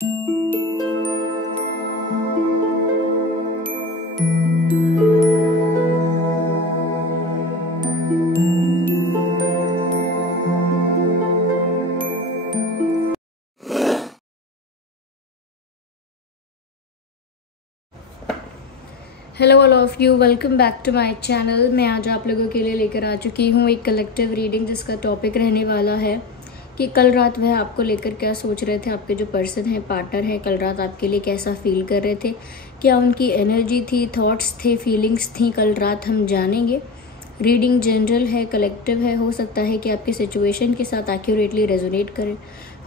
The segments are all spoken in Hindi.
Hello all of you, welcome back to my channel. मैं आज आप लोगों के लिए लेकर आ चुकी हूँ एक कलेक्टिव रीडिंग, जिसका टॉपिक रहने वाला है कि कल रात वह आपको लेकर क्या सोच रहे थे। आपके जो पर्सन है, पार्टनर है, कल रात आपके लिए कैसा फील कर रहे थे, क्या उनकी एनर्जी थी, थॉट्स थे, फीलिंग्स थी, कल रात हम जानेंगे। रीडिंग जनरल है, कलेक्टिव है। हो सकता है कि आपकी सिचुएशन के साथ एक्यूरेटली रेजोनेट करे,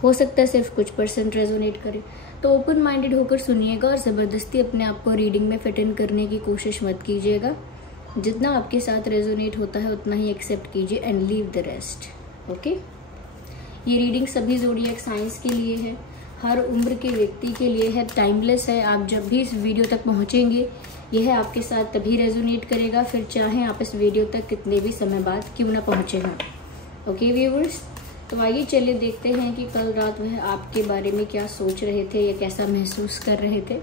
हो सकता है सिर्फ कुछ % रेजोनेट करे। तो ओपन माइंडेड होकर सुनिएगा और ज़बरदस्ती अपने आप को रीडिंग में फिट इन करने की कोशिश मत कीजिएगा। जितना आपके साथ रेजोनेट होता है उतना ही एक्सेप्ट कीजिए and leave the rest. Okay, ये रीडिंग सभी ज़ोडिएक साइंस के लिए है, हर उम्र के व्यक्ति के लिए है, टाइमलेस है। आप जब भी इस वीडियो तक पहुँचेंगे यह आपके साथ तभी रेजोनेट करेगा, फिर चाहे आप इस वीडियो तक कितने भी समय बाद क्यों ना पहुँचे हैं। ओके व्यूअर्स, तो आइए चलिए देखते हैं कि कल रात वह आपके बारे में क्या सोच रहे थे या कैसा महसूस कर रहे थे।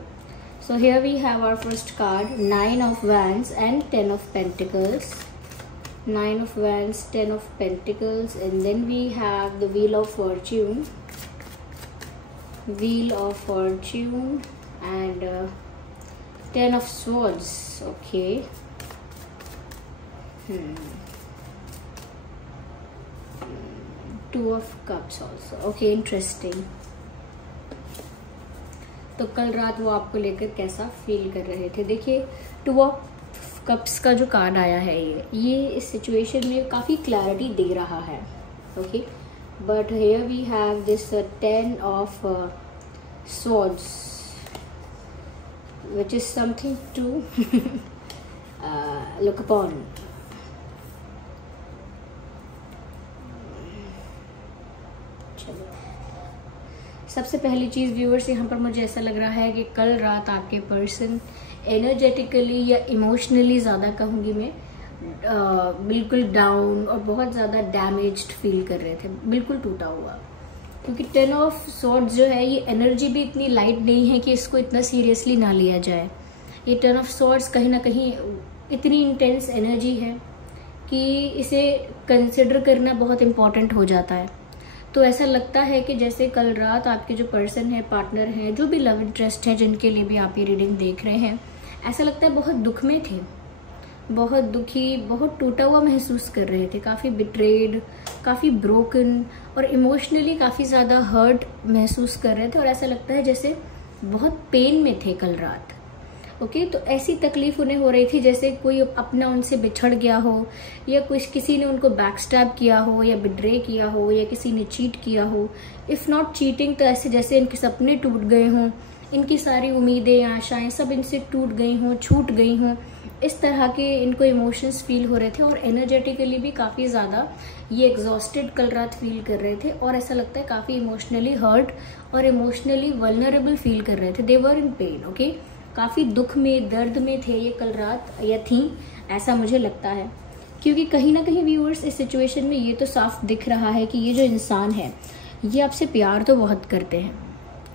So here we have our first card, 9 of wands and 10 of pentacles. 9 of wands, 10 of pentacles, and then we have the wheel of fortune, wheel of fortune and 10 of swords. Okay, 2 of cups also. Okay, interesting. तो कल रात वो आपको लेकर कैसा फील कर रहे थे। देखिए, 2 ऑफ कप्स का जो कार्ड आया है ये इस सिचुएशन में काफ़ी क्लैरिटी दे रहा है। Okay, but here we have this 10 of swords which is something to look upon. सबसे पहली चीज़ व्यूअर्स, यहाँ पर मुझे ऐसा लग रहा है कि कल रात आपके पर्सन एनर्जेटिकली या इमोशनली, ज़्यादा कहूँगी मैं, बिल्कुल डाउन और बहुत ज़्यादा डैमेज्ड फील कर रहे थे, बिल्कुल टूटा हुआ। क्योंकि 10 ऑफ स्वॉर्ड्स जो है ये एनर्जी भी इतनी लाइट नहीं है कि इसको इतना सीरियसली ना लिया जाए। ये 10 ऑफ स्वॉर्ड्स कहीं ना कहीं इतनी इंटेंस एनर्जी है कि इसे कंसिडर करना बहुत इम्पॉर्टेंट हो जाता है। तो ऐसा लगता है कि जैसे कल रात आपके जो पर्सन है, पार्टनर हैं, जो भी लव इंटरेस्ट हैं, जिनके लिए भी आप ये रीडिंग देख रहे हैं, ऐसा लगता है बहुत दुख में थे, बहुत दुखी, बहुत टूटा हुआ महसूस कर रहे थे, काफ़ी बिट्रेड, काफ़ी ब्रोकन और इमोशनली काफ़ी ज़्यादा हर्ट महसूस कर रहे थे। और ऐसा लगता है जैसे बहुत पेन में थे कल रात। ओके, तो ऐसी तकलीफ उन्हें हो रही थी जैसे कोई अपना उनसे बिछड़ गया हो, या किसी ने उनको बैकस्टैब किया हो, या बिड्रे किया हो, या किसी ने चीट किया हो। इफ़ नॉट चीटिंग तो ऐसे जैसे इनके सपने टूट गए हों, इनकी सारी उम्मीदें, आशाएं सब इनसे टूट गई हों, छूट गई हों। इस तरह के इनको इमोशंस फील हो रहे थे और एनर्जेटिकली भी काफ़ी ज़्यादा ये एग्जॉस्टेड कल रात फील कर रहे थे। और ऐसा लगता है काफ़ी इमोशनली हर्ट और इमोशनली वल्नरेबल फील कर रहे थे। They were in pen. Okay, काफ़ी दुख में, दर्द में थे ये कल रात, या थी, ऐसा मुझे लगता है। क्योंकि कहीं ना कहीं व्यूअर्स इस सिचुएशन में ये तो साफ दिख रहा है कि ये जो इंसान है ये आपसे प्यार तो बहुत करते हैं।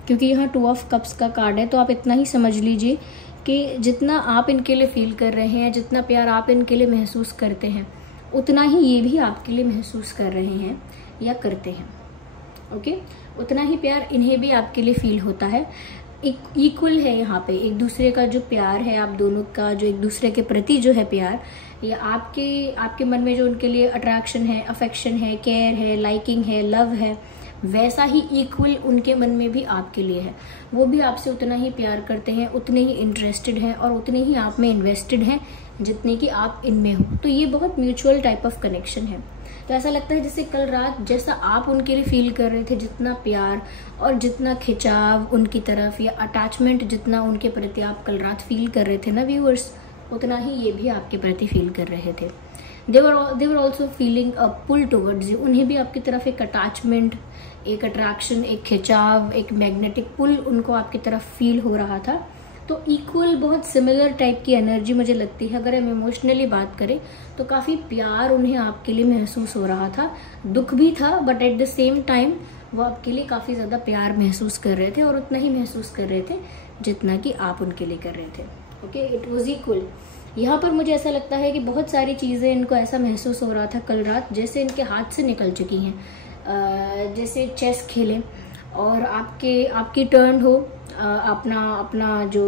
क्योंकि यहाँ 2 ऑफ कप्स का कार्ड है, तो आप इतना ही समझ लीजिए कि जितना आप इनके लिए फील कर रहे हैं, जितना प्यार आप इनके लिए महसूस करते हैं, उतना ही ये भी आपके लिए महसूस कर रहे हैं या करते हैं। ओके, उतना ही प्यार इन्हें भी आपके लिए फील होता है। इक्वल है यहाँ पे एक दूसरे का जो प्यार है, आप दोनों का जो एक दूसरे के प्रति जो है प्यार, या आपके मन में जो उनके लिए अट्रैक्शन है, अफेक्शन है, केयर है, लाइकिंग है, लव है, वैसा ही इक्वल उनके मन में भी आपके लिए है। वो भी आपसे उतना ही प्यार करते हैं, उतने ही इंटरेस्टेड हैं और उतने ही आप में इन्वेस्टेड हैं जितने कि आप इनमें हो। तो ये बहुत म्यूचुअल टाइप ऑफ कनेक्शन है। तो ऐसा लगता है जैसे कल रात जैसा आप उनके लिए फील कर रहे थे, जितना प्यार और जितना खिंचाव उनकी तरफ या अटैचमेंट जितना उनके प्रति आप कल रात फील कर रहे थे ना व्यूअर्स, उतना ही ये भी आपके प्रति फील कर रहे थे। They were also feeling a pull towards you. उन्हें भी आपकी तरफ एक अटैचमेंट, एक अट्रैक्शन, एक खिंचाव, एक मैग्नेटिक पुल उनको आपकी तरफ फील हो रहा था। तो इक्वल, बहुत सिमिलर टाइप की एनर्जी मुझे लगती है। अगर हम इमोशनली बात करें तो काफ़ी प्यार उन्हें आपके लिए महसूस हो रहा था, दुख भी था, but at the same time वो आपके लिए काफ़ी ज़्यादा प्यार महसूस कर रहे थे और उतना ही महसूस कर रहे थे जितना कि आप उनके लिए कर रहे थे। Okay, it was equal. यहाँ पर मुझे ऐसा लगता है कि बहुत सारी चीज़ें इनको ऐसा महसूस हो रहा था कल रात जैसे इनके हाथ से निकल चुकी हैं। जैसे चेस खेलें और आपकी टर्न हो, अपना जो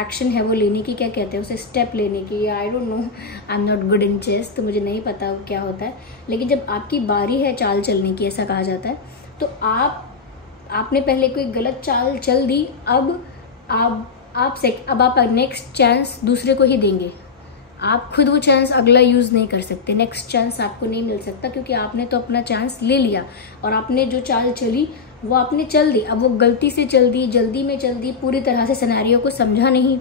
एक्शन है वो लेने की, क्या कहते हैं उसे, स्टेप लेने की, I don't know, I am not good in chess, तो मुझे नहीं पता क्या होता है, लेकिन जब आपकी बारी है चाल चलने की, ऐसा कहा जाता है, तो आपने पहले कोई गलत चाल चल दी, अब आप नेक्स्ट चांस दूसरे को ही देंगे। आप खुद वो चांस अगला यूज नहीं कर सकते, नेक्स्ट चांस आपको नहीं मिल सकता, क्योंकि आपने तो अपना चांस ले लिया और आपने जो चाल चली वो आपने चल दी। अब वो गलती से चल दी, जल्दी में चल दी, पूरी तरह से सिनेरियो को समझा नहीं,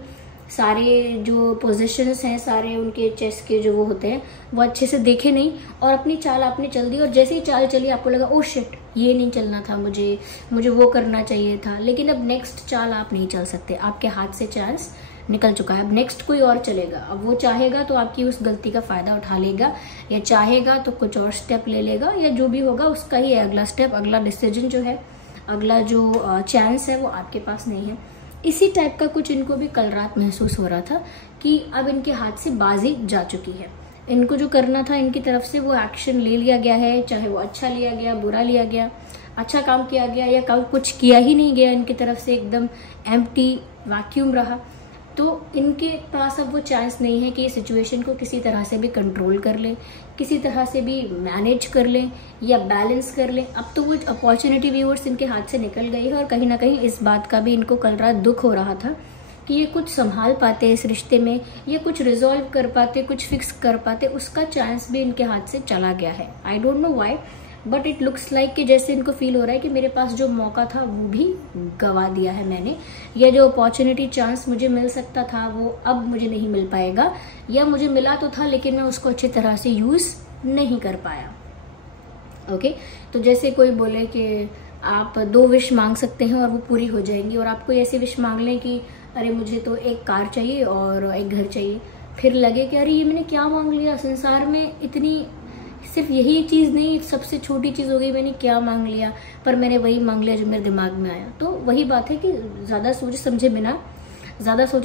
सारे जो पोजीशंस हैं, सारे उनके चेस के जो वो होते हैं वो अच्छे से देखे नहीं, और अपनी चाल आपने चल दी, और जैसे ही चाल चली आपको लगा ओ शिट, ये नहीं चलना था, मुझे वो करना चाहिए था। लेकिन अब नेक्स्ट चाल आप नहीं चल सकते, आपके हाथ से चांस निकल चुका है। अब नेक्स्ट कोई और चलेगा, अब वो चाहेगा तो आपकी उस गलती का फायदा उठा लेगा, या चाहेगा तो कुछ और स्टेप ले लेगा, या जो भी होगा उसका ही अगला स्टेप, अगला डिसीजन जो है, अगला जो चांस है वो आपके पास नहीं है। इसी टाइप का कुछ इनको भी कल रात महसूस हो रहा था कि अब इनके हाथ से बाजी जा चुकी है, इनको जो करना था इनकी तरफ से वो एक्शन ले लिया गया है, चाहे वो अच्छा लिया गया, बुरा लिया गया, अच्छा काम किया गया या कुछ किया ही नहीं गया, इनकी तरफ से एकदम एम्प्टी वैक्यूम रहा। तो इनके पास अब वो चांस नहीं है कि ये सिचुएशन को किसी तरह से भी कंट्रोल कर ले, किसी तरह से भी मैनेज कर ले या बैलेंस कर ले। अब तो वो अपॉर्चुनिटी व्यूअर्स इनके हाथ से निकल गई है, और कहीं ना कहीं इस बात का भी इनको कल रात दुख हो रहा था कि ये कुछ संभाल पाते इस रिश्ते में, ये कुछ रिजॉल्व कर पाते, कुछ फिक्स कर पाते, उसका चांस भी इनके हाथ से चला गया है। आई don't know why, but it looks like कि जैसे इनको फील हो रहा है कि मेरे पास जो मौका था वो भी गवा दिया है मैंने, या जो अपॉर्चुनिटी चांस मुझे मिल सकता था वो अब मुझे नहीं मिल पाएगा, या मुझे मिला तो था लेकिन मैं उसको अच्छी तरह से यूज नहीं कर पाया। ओके, तो जैसे कोई बोले कि आप 2 विश मांग सकते हैं और वो पूरी हो जाएंगी, और आप कोई ऐसी विश मांग लें कि अरे मुझे तो एक कार चाहिए और एक घर चाहिए, फिर लगे कि अरे ये मैंने क्या मांग लिया, संसार में इतनी सिर्फ यही चीज नहीं, सबसे छोटी चीज हो गई, मैंने क्या मांग लिया, पर मैंने वही मांग लिया जो मेरे दिमाग में आया। तो वही बात है कि ज्यादा सोचे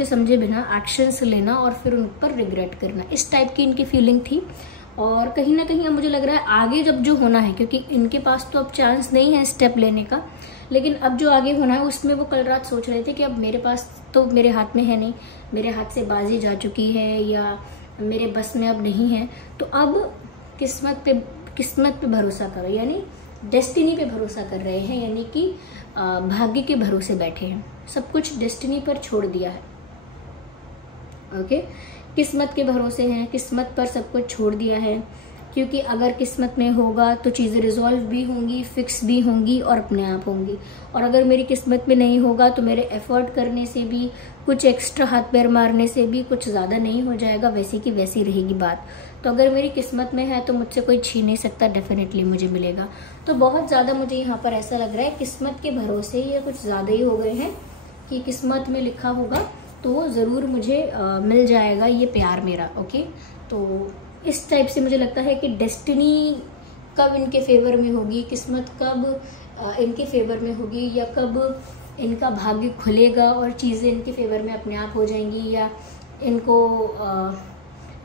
समझे बिना एक्शंस लेना और फिर उन पर रिग्रेट करना, इस टाइप की इनकी फीलिंग थी। और कहीं ना कहीं अब मुझे लग रहा है आगे जब जो होना है, क्योंकि इनके पास तो अब चांस नहीं है स्टेप लेने का, लेकिन अब जो आगे होना है उसमें वो कल रात सोच रहे थे कि अब मेरे पास तो मेरे हाथ में है नहीं, मेरे हाथ से बाजी जा चुकी है या मेरे बस में अब नहीं है, तो अब किस्मत पे भरोसा करो, यानी डेस्टिनी पे भरोसा कर रहे हैं, यानी कि भाग्य के भरोसे बैठे हैं, सब कुछ डेस्टिनी पर छोड़ दिया है। ओके, किस्मत के भरोसे हैं, किस्मत पर सब कुछ छोड़ दिया है, क्योंकि अगर किस्मत में होगा तो चीज़ें रिजॉल्व भी होंगी, फिक्स भी होंगी और अपने आप होंगी, और अगर मेरी किस्मत में नहीं होगा तो मेरे एफर्ट करने से भी, कुछ एक्स्ट्रा हाथ पैर मारने से भी कुछ ज़्यादा नहीं हो जाएगा, वैसी की वैसी रहेगी बात। तो अगर मेरी किस्मत में है तो मुझसे कोई छीन नहीं सकता, डेफिनेटली मुझे मिलेगा। तो बहुत ज़्यादा मुझे यहाँ पर ऐसा लग रहा है किस्मत के भरोसे ये कुछ ज़्यादा ही हो गए हैं कि किस्मत में लिखा होगा तो ज़रूर मुझे मिल जाएगा ये प्यार मेरा। ओके, तो इस टाइप से मुझे लगता है कि डेस्टिनी कब इनके फेवर में होगी, किस्मत कब इनके फेवर में होगी, या कब इनका भाग्य खुलेगा और चीज़ें इनके फेवर में अपने आप हो जाएंगी, या इनको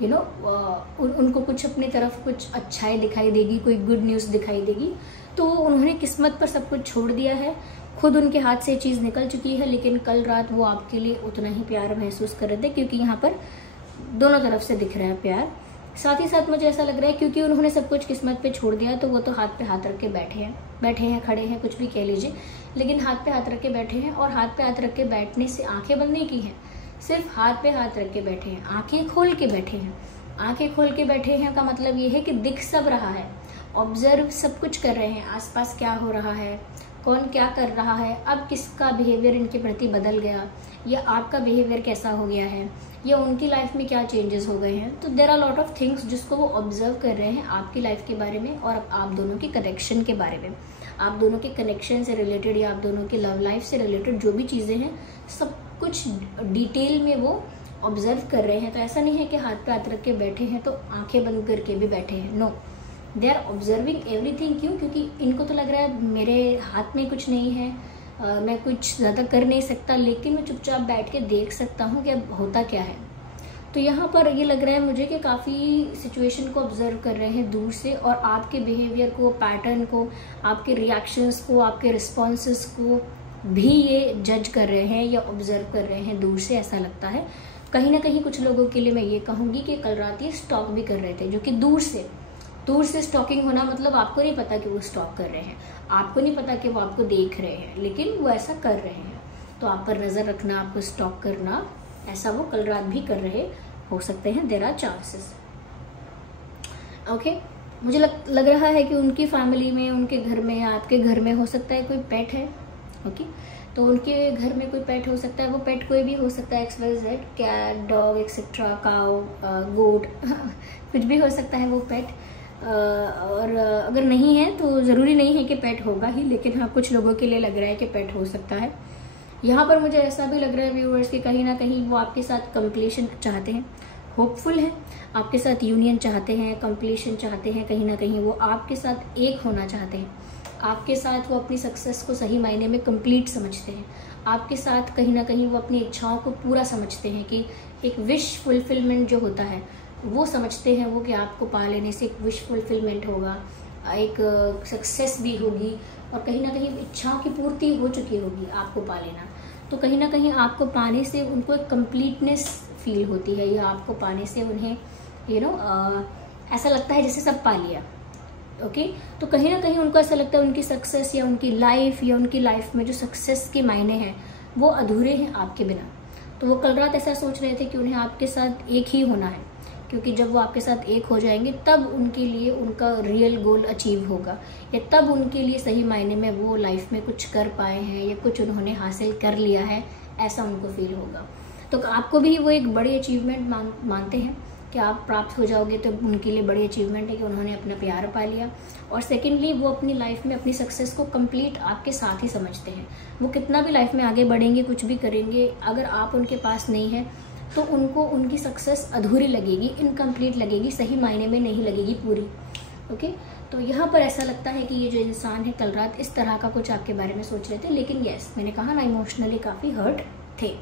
उनको कुछ अपनी तरफ कुछ अच्छाई दिखाई देगी, कोई गुड न्यूज़ दिखाई देगी। तो उन्होंने किस्मत पर सब कुछ छोड़ दिया है, खुद उनके हाथ से चीज़ निकल चुकी है, लेकिन कल रात वो आपके लिए उतना ही प्यार महसूस कर रहे थे, क्योंकि यहाँ पर दोनों तरफ से दिख रहा है प्यार। साथ ही साथ मुझे ऐसा लग रहा है क्योंकि उन्होंने सब कुछ किस्मत पे छोड़ दिया, तो वो तो हाथ पे हाथ रख के बैठे हैं, खड़े हैं, कुछ भी कह लीजिए, लेकिन हाथ पे हाथ रख के बैठे हैं। और हाथ पे हाथ रख के बैठने से आंखें बंद नहीं की हैं, सिर्फ हाथ पे हाथ रख के बैठे हैं, आंखें खोल के बैठे हैं। आंखें खोल के बैठे हैं का मतलब ये है कि दिख सब रहा है, ऑब्जर्व सब कुछ कर रहे हैं, आसपास क्या हो रहा है, कौन क्या कर रहा है, अब किसका बिहेवियर इनके प्रति बदल गया, या आपका बिहेवियर कैसा हो गया है, या उनकी लाइफ में क्या चेंजेस हो गए हैं। तो there are lot of things जिसको वो ऑब्जर्व कर रहे हैं आपकी लाइफ के बारे में, और आप दोनों के कनेक्शन के बारे में, आप दोनों के कनेक्शन से रिलेटेड या आप दोनों के लव लाइफ से रिलेटेड जो भी चीज़ें हैं सब कुछ डिटेल में वो ऑब्जर्व कर रहे हैं। तो ऐसा नहीं है कि हाथ पे हाथ रख के बैठे हैं तो आंखें बंद करके भी बैठे हैं, no, they are observing everything. क्यों? क्योंकि इनको तो लग रहा है मेरे हाथ में कुछ नहीं है, मैं कुछ ज़्यादा कर नहीं सकता, लेकिन मैं चुपचाप बैठ के देख सकता हूँ कि अब होता क्या है। तो यहाँ पर ये लग रहा है मुझे कि काफ़ी सिचुएशन को ऑब्जर्व कर रहे हैं दूर से, और आपके बिहेवियर को, पैटर्न को, आपके रिएक्शंस को, आपके रिस्पॉन्सेस को भी ये जज कर रहे हैं या ऑब्जर्व कर रहे हैं दूर से, ऐसा लगता है। कहीं ना कहीं कुछ लोगों के लिए मैं ये कहूँगी कि कल रात ये स्टॉक भी कर रहे थे, जो कि दूर से स्टॉकिंग होना मतलब आपको नहीं पता कि वो स्टॉक कर रहे हैं, आपको नहीं पता कि वो आपको देख रहे हैं, लेकिन वो ऐसा कर रहे हैं। तो आप पर नज़र रखना, आपको स्टॉक करना, ऐसा वो कल रात भी कर रहे हो सकते हैं। There are chances. ओके, मुझे लग रहा है कि उनकी फैमिली में, उनके घर में, आपके घर में हो सकता है कोई पेट है। ओके, तो उनके घर में कोई पेट हो सकता है, वो पेट कोई भी हो सकता है, XYZ, cat, dog, etcetera, cow, goat, कुछ भी हो सकता है वो पेट। और अगर नहीं है तो ज़रूरी नहीं है कि पेट होगा ही, लेकिन हाँ कुछ लोगों के लिए लग रहा है कि पेट हो सकता है। यहाँ पर मुझे ऐसा भी लग रहा है व्यूअर्स कि कहीं ना कहीं वो आपके साथ कंप्लीशन चाहते हैं, होपफुल है, आपके साथ यूनियन चाहते हैं, कंप्लीशन चाहते हैं। कहीं ना कहीं वो आपके साथ एक होना चाहते हैं, आपके साथ वो अपनी सक्सेस को सही मायने में कंप्लीट समझते हैं, आपके साथ कहीं ना कहीं वो अपनी इच्छाओं को पूरा समझते हैं कि एक विश फुलफिलमेंट जो होता है वो समझते हैं वो, कि आपको पा लेने से एक विश फुलफिलमेंट होगा, एक सक्सेस भी होगी, और कहीं ना कहीं इच्छाओं की पूर्ति हो चुकी होगी आपको पा लेना। तो कहीं ना कहीं आपको पाने से उनको एक कंप्लीटनेस फील होती है, या आपको पाने से उन्हें ऐसा लगता है जैसे सब पा लिया। ओके, तो कहीं ना कहीं उनको ऐसा लगता है उनकी सक्सेस या उनकी लाइफ में जो सक्सेस के मायने हैं वो अधूरे हैं आपके बिना। तो वो कल रात ऐसा सोच रहे थे कि उन्हें आपके साथ एक ही होना है, क्योंकि जब वो आपके साथ एक हो जाएंगे तब उनके लिए उनका रियल गोल अचीव होगा, या तब उनके लिए सही मायने में वो लाइफ में कुछ कर पाए हैं या कुछ उन्होंने हासिल कर लिया है, ऐसा उनको फील होगा। तो आपको भी वो एक बड़ी अचीवमेंट मानते हैं कि आप प्राप्त हो जाओगे, तो उनके लिए बड़ी अचीवमेंट है कि उन्होंने अपना प्यार पा लिया। और सेकेंडली वो अपनी लाइफ में अपनी सक्सेस को कंप्लीट आपके साथ ही समझते हैं। वो कितना भी लाइफ में आगे बढ़ेंगे, कुछ भी करेंगे, अगर आप उनके पास नहीं है तो उनको उनकी सक्सेस अधूरी लगेगी, इनकम्प्लीट लगेगी, सही मायने में नहीं लगेगी पूरी। ओके, तो यहाँ पर ऐसा लगता है कि ये जो इंसान है कल रात इस तरह का कुछ आपके बारे में सोच रहे थे, लेकिन यस, मैंने कहा ना इमोशनली काफ़ी हर्ट थे।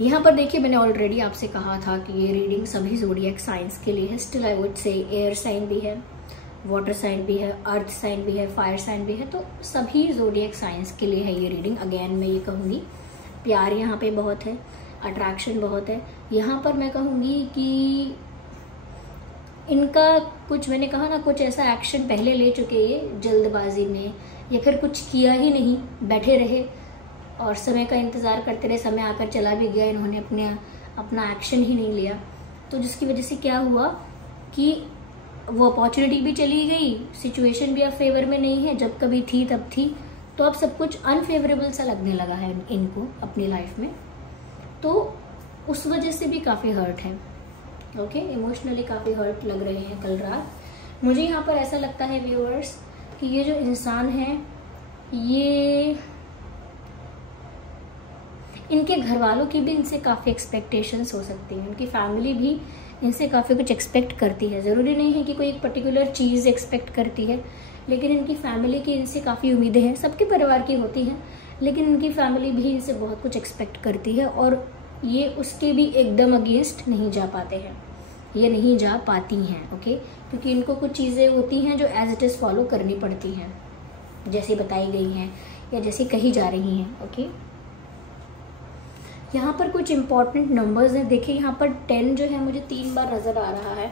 यहाँ पर देखिए, मैंने ऑलरेडी आपसे कहा था कि ये रीडिंग सभी ज़ोडिएक साइंस के लिए है। Still I would say air sign भी है, वाटर साइन भी है, अर्थ साइन भी है, फायर साइन भी है, तो सभी ज़ोडिएक साइंस के लिए है ये रीडिंग। अगेन मैं ये कहूँगी, प्यार यहाँ पे बहुत है, अट्रैक्शन बहुत है। यहाँ पर मैं कहूँगी कि इनका कुछ, मैंने कहा ना, कुछ ऐसा एक्शन पहले ले चुके हैं जल्दबाजी में, या फिर कुछ किया ही नहीं, बैठे रहे और समय का इंतज़ार करते रहे, समय आकर चला भी गया, इन्होंने अपना एक्शन ही नहीं लिया। तो जिसकी वजह से क्या हुआ कि वो अपॉर्चुनिटी भी चली गई, सिचुएशन भी अब फेवर में नहीं है, जब कभी थी तब थी, तो अब सब कुछ अनफेवरेबल सा लगने लगा है इनको अपनी लाइफ में। तो उस वजह से भी काफ़ी हर्ट है। ओके, इमोशनली काफ़ी हर्ट लग रहे हैं कल रात। मुझे यहाँ पर ऐसा लगता है व्यूअर्स कि ये जो इंसान है, ये इनके घर वालों की भी इनसे काफ़ी एक्सपेक्टेशंस हो सकती हैं, उनकी फैमिली भी इनसे काफ़ी कुछ एक्सपेक्ट करती है। ज़रूरी नहीं है कि कोई एक पर्टिकुलर चीज़ एक्सपेक्ट करती है, लेकिन इनकी फैमिली की इनसे काफ़ी उम्मीदें हैं। सबके परिवार की होती हैं, लेकिन इनकी फैमिली भी इनसे बहुत कुछ एक्सपेक्ट करती है, और ये उसके भी एकदम अगेंस्ट नहीं जा पाते हैं, ये नहीं जा पाती हैं। ओके, क्योंकि इनको कुछ चीज़ें होती हैं जो एज इट इज़ फॉलो करनी पड़ती हैं, जैसे बताई गई हैं या जैसे कही जा रही हैं। ओके, यहाँ पर कुछ इंपॉर्टेंट नंबर्स हैं। देखिए, यहाँ पर 10 जो है मुझे 3 बार नज़र आ रहा है,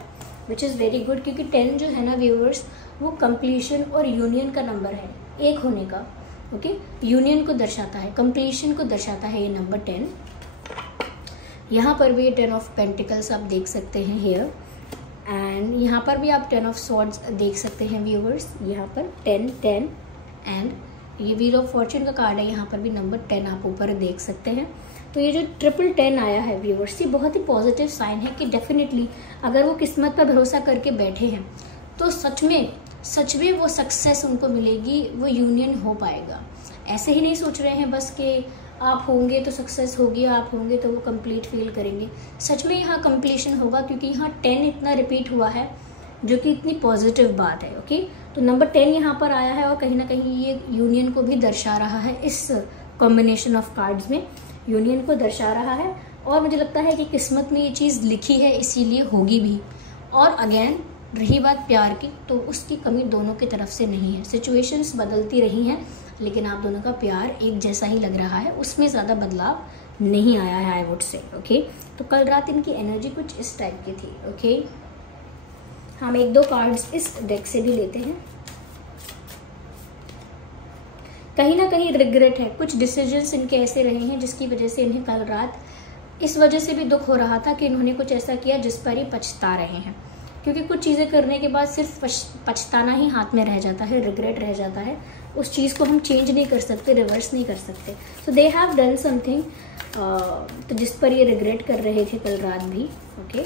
विच इज़ वेरी गुड, क्योंकि 10 जो है ना व्यूअर्स, वो कंप्लीशन और यूनियन का नंबर है, एक होने का। ओके, यूनियन को दर्शाता है, कंप्लीशन को दर्शाता है ये नंबर 10। यहाँ पर भी 10 ऑफ पेंटिकल्स आप देख सकते हैं हेयर, एंड यहाँ पर भी आप 10 ऑफ स्वॉर्ड्स देख सकते हैं व्यूअर्स। यहाँ पर 10 10 एंड ये व्हील ऑफ फॉर्चून का कार्ड है, यहाँ पर भी नंबर 10 आप ऊपर देख सकते हैं। तो ये जो 1010 आया है व्यूअर्स, ये बहुत ही पॉजिटिव साइन है कि डेफिनेटली अगर वो किस्मत पर भरोसा करके बैठे हैं तो सच में वो सक्सेस उनको मिलेगी, वो यूनियन हो पाएगा। ऐसे ही नहीं सोच रहे हैं बस कि आप होंगे तो सक्सेस होगी, आप होंगे तो वो कंप्लीट फील करेंगे। सच में यहाँ कंप्लीशन होगा, क्योंकि यहाँ 10 इतना रिपीट हुआ है जो कि इतनी पॉजिटिव बात है। ओके, तो नंबर 10 यहाँ पर आया है और कहीं ना कहीं ये यूनियन को भी दर्शा रहा है। इस कॉम्बिनेशन ऑफ कार्ड्स में यूनियन को दर्शा रहा है और मुझे लगता है कि किस्मत में ये चीज़ लिखी है, इसीलिए होगी भी। और अगेन रही बात प्यार की, तो उसकी कमी दोनों की तरफ से नहीं है। सिचुएशंस बदलती रही हैं लेकिन आप दोनों का प्यार एक जैसा ही लग रहा है, उसमें ज़्यादा बदलाव नहीं आया है, आई वुड से। ओके, तो कल रात इनकी एनर्जी कुछ इस टाइप की थी। ओके, हम 1-2 कार्ड्स इस डेक से भी लेते हैं। कहीं ना कहीं रिग्रेट है, कुछ डिसीजंस इनके ऐसे रहे हैं जिसकी वजह से इन्हें कल रात इस वजह से भी दुख हो रहा था कि इन्होंने कुछ ऐसा किया जिस पर ही पछता रहे हैं, क्योंकि कुछ चीज़ें करने के बाद सिर्फ पछताना ही हाथ में रह जाता है, रिग्रेट रह जाता है। उस चीज़ को हम चेंज नहीं कर सकते, रिवर्स नहीं कर सकते। सो दे हैव डन समथिंग, तो जिस पर ये रिग्रेट कर रहे थे कल रात भी। ओके,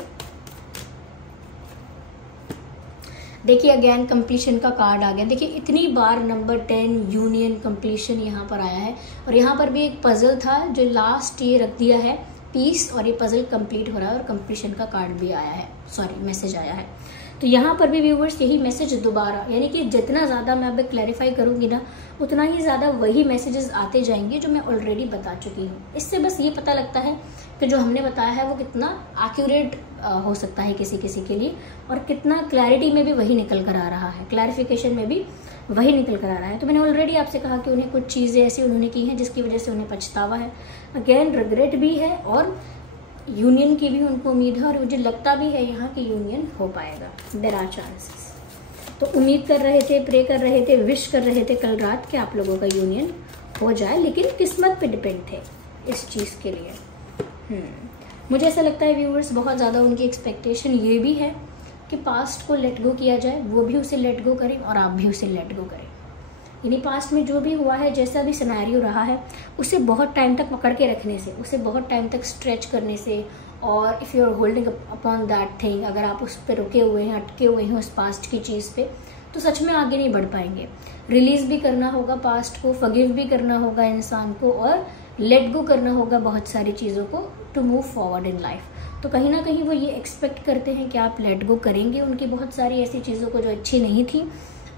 देखिए अगेन कंप्लीशन का कार्ड आ गया। देखिए इतनी बार नंबर 10 यूनियन कंप्लीशन यहाँ पर आया है और यहाँ पर भी एक पजल था जो लास्ट ये रख दिया है पीस, और ये पजल कंप्लीट हो रहा है और कंप्लीशन का कार्ड भी आया है, सॉरी मैसेज आया है। तो यहाँ पर भी व्यूवर्स यही मैसेज दोबारा, यानी कि जितना ज़्यादा मैं अब क्लैरिफाई करूँगी ना उतना ही ज़्यादा वही मैसेजेस आते जाएंगे जो मैं ऑलरेडी बता चुकी हूँ। इससे बस ये पता लगता है कि जो हमने बताया है वो कितना एक्यूरेट हो सकता है किसी किसी के लिए, और कितना क्लैरिटी में भी वही निकल कर आ रहा है, क्लैरिफिकेशन में भी वही निकल कर आ रहा है। तो मैंने ऑलरेडी आपसे कहा कि उन्हें कुछ चीज़ें ऐसी उन्होंने की हैं जिसकी वजह से उन्हें पछतावा है, अगेन रिग्रेट भी है और यूनियन की भी उनको उम्मीद है, और मुझे लगता भी है यहाँ की यूनियन हो पाएगा, देयर आर चांसेस। तो उम्मीद कर रहे थे, प्रे कर रहे थे, विश कर रहे थे कल रात कि आप लोगों का यूनियन हो जाए, लेकिन किस्मत पे डिपेंड थे इस चीज़ के लिए। मुझे ऐसा लगता है व्यूअर्स बहुत ज़्यादा उनकी एक्सपेक्टेशन ये भी है कि पास्ट को लेट गो किया जाए, वो भी उसे लेट गो करें और आप भी उसे लेट गो करें। यानी पास्ट में जो भी हुआ है, जैसा भी सिनेरियो रहा है, उसे बहुत टाइम तक पकड़ के रखने से, उसे बहुत टाइम तक स्ट्रेच करने से, और if you are holding upon that thing, अगर आप उस पर रुके हुए हैं, अटके हुए हैं उस पास्ट की चीज़ पे, तो सच में आगे नहीं बढ़ पाएंगे। रिलीज भी करना होगा पास्ट को, फॉरगिव भी करना होगा इंसान को, और लेट गो करना होगा बहुत सारी चीज़ों को to move forward in life. तो कहीं ना कहीं वो ये एक्सपेक्ट करते हैं कि आप लेट गो करेंगे उनकी बहुत सारी ऐसी चीज़ों को जो अच्छी नहीं थी,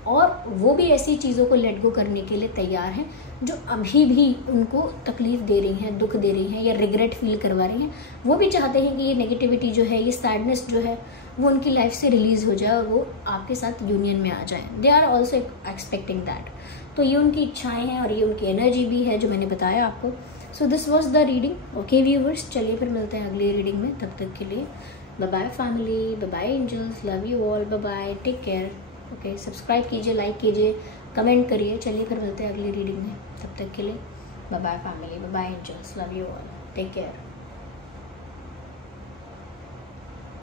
और वो भी ऐसी चीज़ों को लेट गो करने के लिए तैयार हैं जो अभी भी उनको तकलीफ दे रही हैं, दुख दे रही हैं या रिग्रेट फील करवा रही हैं। वो भी चाहते हैं कि ये नेगेटिविटी जो है, ये सैडनेस जो है, वो उनकी लाइफ से रिलीज हो जाए और वो आपके साथ यूनियन में आ जाए। They are also expecting that. तो ये उनकी इच्छाएं हैं और ये उनकी एनर्जी भी है जो मैंने बताया आपको। So this was the reading. Okay viewers, चलिए फिर मिलते हैं अगली रीडिंग में। तब तक के लिए bye bye family, bye bye angels, love you all, bye bye, take care. Okay, subscribe कीजिए, लाइक कीजिए, कमेंट करिए। चलिए फिर मिलते हैं अगली रीडिंग में। तब तक के लिए bye bye family, bye bye angels, love you all, take care.